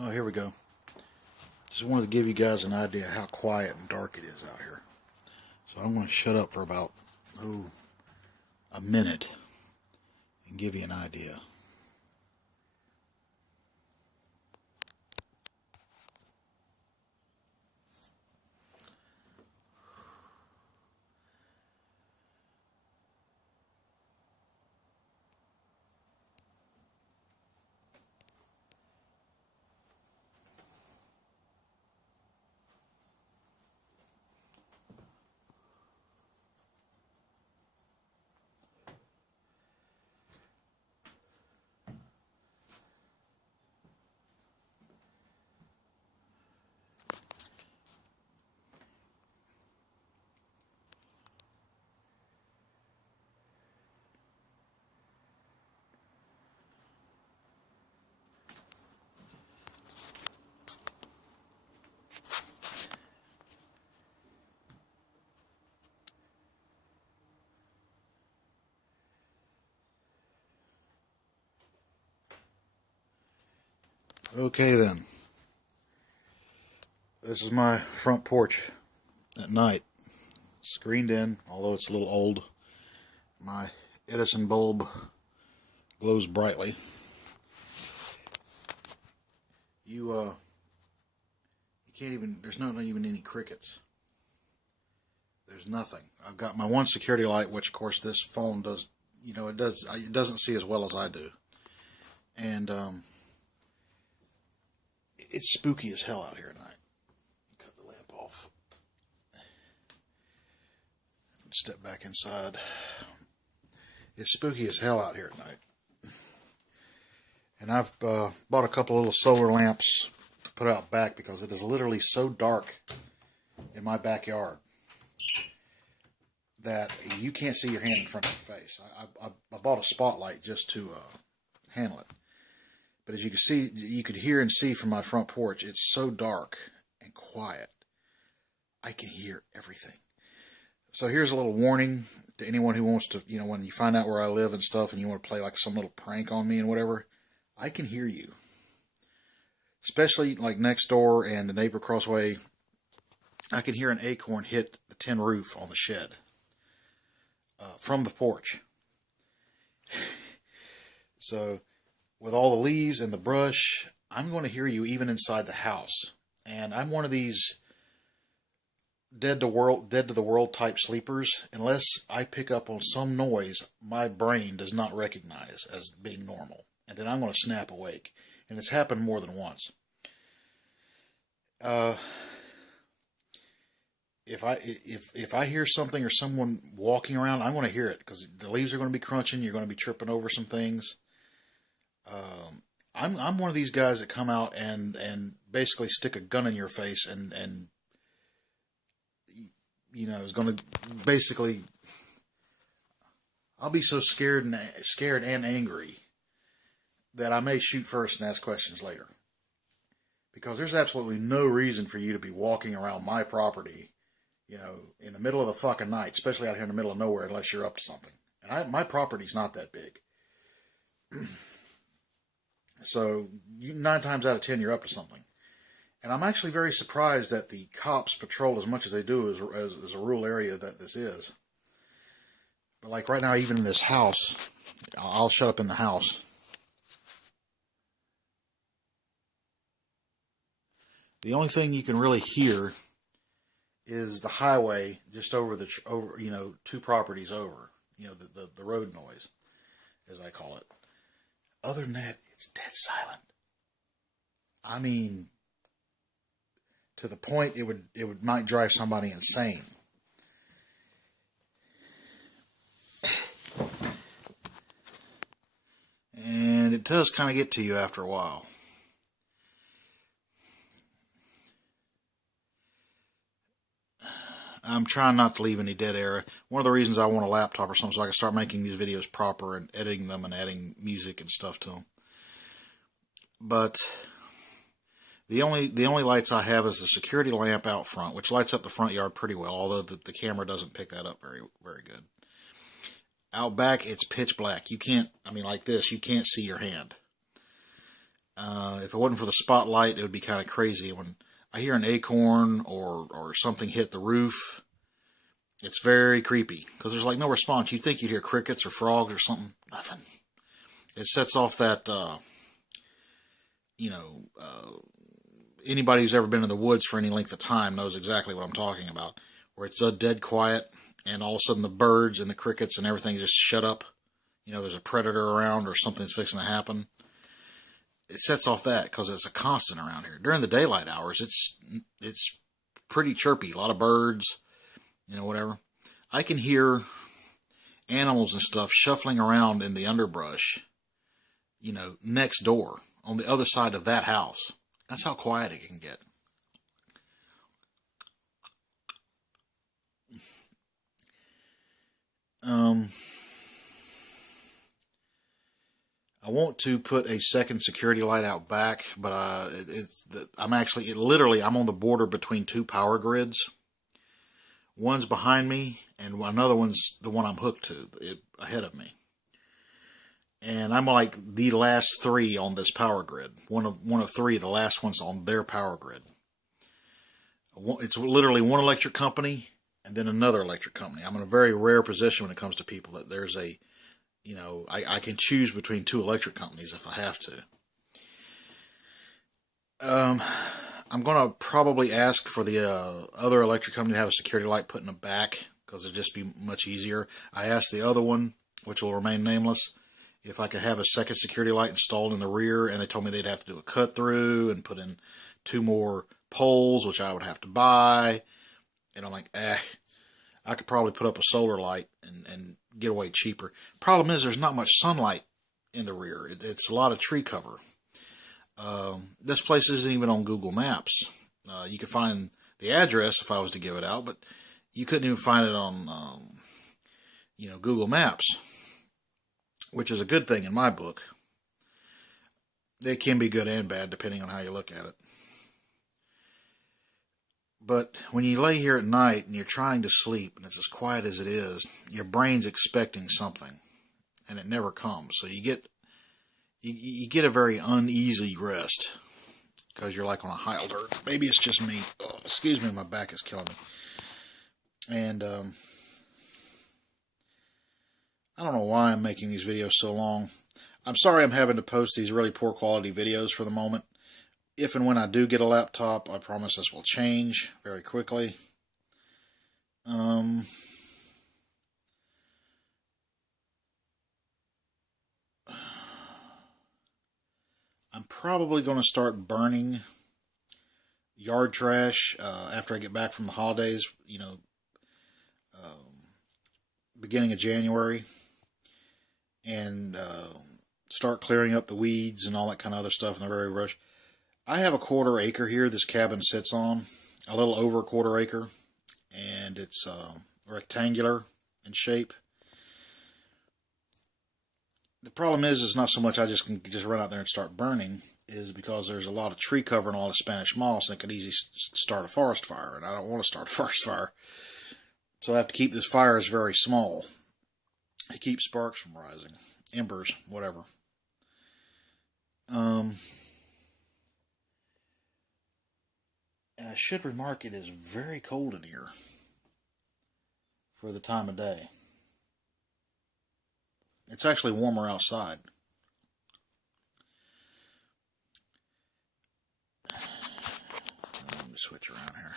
Oh, here we go. Just wanted to give you guys an idea how quiet and dark it is out here. So I'm going to shut up for about, a minute and give you an idea. Okay then. This is my front porch at night. Screened in, although it's a little old. My Edison bulb glows brightly. You can't even, there's not even any crickets. There's nothing. I've got my one security light, which of course this phone does, it doesn't see as well as I do. And, it's spooky as hell out here at night. Cut the lamp off. Step back inside. It's spooky as hell out here at night. And I've bought a couple of little solar lamps to put out back because it is literally so dark in my backyard that you can't see your hand in front of your face. I bought a spotlight just to handle it. But as you can see, you could hear and see from my front porch, it's so dark and quiet. I can hear everything. So here's a little warning to anyone who wants to, when you find out where I live and stuff and you want to play like some little prank on me and whatever, I can hear you. Especially like next door and the neighbor crossway, I can hear an acorn hit the tin roof on the shed from the porch. So with all the leaves and the brush, I'm going to hear you even inside the house. And I'm one of these dead to the world type sleepers. Unless I pick up on some noise my brain does not recognize as being normal, and then I'm going to snap awake. And it's happened more than once. If I hear something or someone walking around, I'm going to hear it because the leaves are going to be crunching. You're going to be tripping over some things. I'm one of these guys that come out and basically stick a gun in your face and is going to basically, I'll be so scared and angry that I may shoot first and ask questions later. Because there's absolutely no reason for you to be walking around my property, in the middle of the fucking night, especially out here in the middle of nowhere, unless you're up to something. And my property's not that big. So 9 times out of 10, you're up to something. And I'm actually very surprised that the cops patrol as much as they do as a rural area that this is. But like right now, even in this house, I'll shut up in the house. The only thing you can really hear is the highway just over 2 properties over. The road noise, as I call it. Other than that, it's dead silent. I mean, to the point it might drive somebody insane. And it does kind of get to you after a while. I'm trying not to leave any dead air. One of the reasons I want a laptop or something so I can start making these videos proper and editing them and adding music and stuff to them. But the only lights I have is a security lamp out front, which lights up the front yard pretty well, although the camera doesn't pick that up very, very good. Out back, it's pitch black. You can't, like this, you can't see your hand. If it wasn't for the spotlight, it would be kind of crazy. When I hear an acorn or something hit the roof, it's very creepy because there's like no response. You'd think you'd hear crickets or frogs or something. Nothing. It sets off that, anybody who's ever been in the woods for any length of time knows exactly what I'm talking about. Where it's dead quiet, and all of a sudden the birds and the crickets and everything just shut up. There's a predator around or something's fixing to happen. It sets off that because it's a constant around here. During the daylight hours, it's pretty chirpy. A lot of birds, whatever. I can hear animals and stuff shuffling around in the underbrush, next door on the other side of that house. That's how quiet it can get. I want to put a second security light out back, but I'm on the border between two power grids. One's behind me, and another one's the one I'm hooked to, ahead of me. And I'm like the last three on this power grid. One of three, the last one's on their power grid. It's literally one electric company and then another electric company. I'm in a very rare position when it comes to people that there's I can choose between two electric companies if I have to. I'm going to probably ask for the other electric company to have a security light put in the back because it'd just be much easier. I asked the other one, which will remain nameless, if I could have a second security light installed in the rear, and they told me they'd have to do a cut through and put in 2 more poles, which I would have to buy. And I'm like, I could probably put up a solar light and get away cheaper. Problem is, there's not much sunlight in the rear. It's a lot of tree cover. This place isn't even on Google Maps. You could find the address if I was to give it out, but you couldn't even find it on, Google Maps, which is a good thing in my book. It can be good and bad depending on how you look at it. But when you lay here at night and you're trying to sleep and it's as quiet as it is, your brain's expecting something and it never comes. So you get a very uneasy rest because you're like on a high alert. Maybe it's just me. Oh, excuse me, my back is killing me. And I don't know why I'm making these videos so long. I'm sorry I'm having to post these really poor quality videos for the moment. If and when I do get a laptop, I promise this will change very quickly. I'm probably going to start burning yard trash after I get back from the holidays, beginning of January, and start clearing up the weeds and all that kind of other stuff in the very rush. I have a 1/4 acre here this cabin sits on, a little over a 1/4 acre, and it's rectangular in shape. The problem is not so much I can just run out there and start burning, is because there's a lot of tree cover and all the Spanish moss that could easily start a forest fire, and I don't want to start a forest fire. So I have to keep this fires very small. It keeps sparks from rising, embers, whatever. And I should remark, it is very cold in here for the time of day. It's actually warmer outside. Let me switch around here.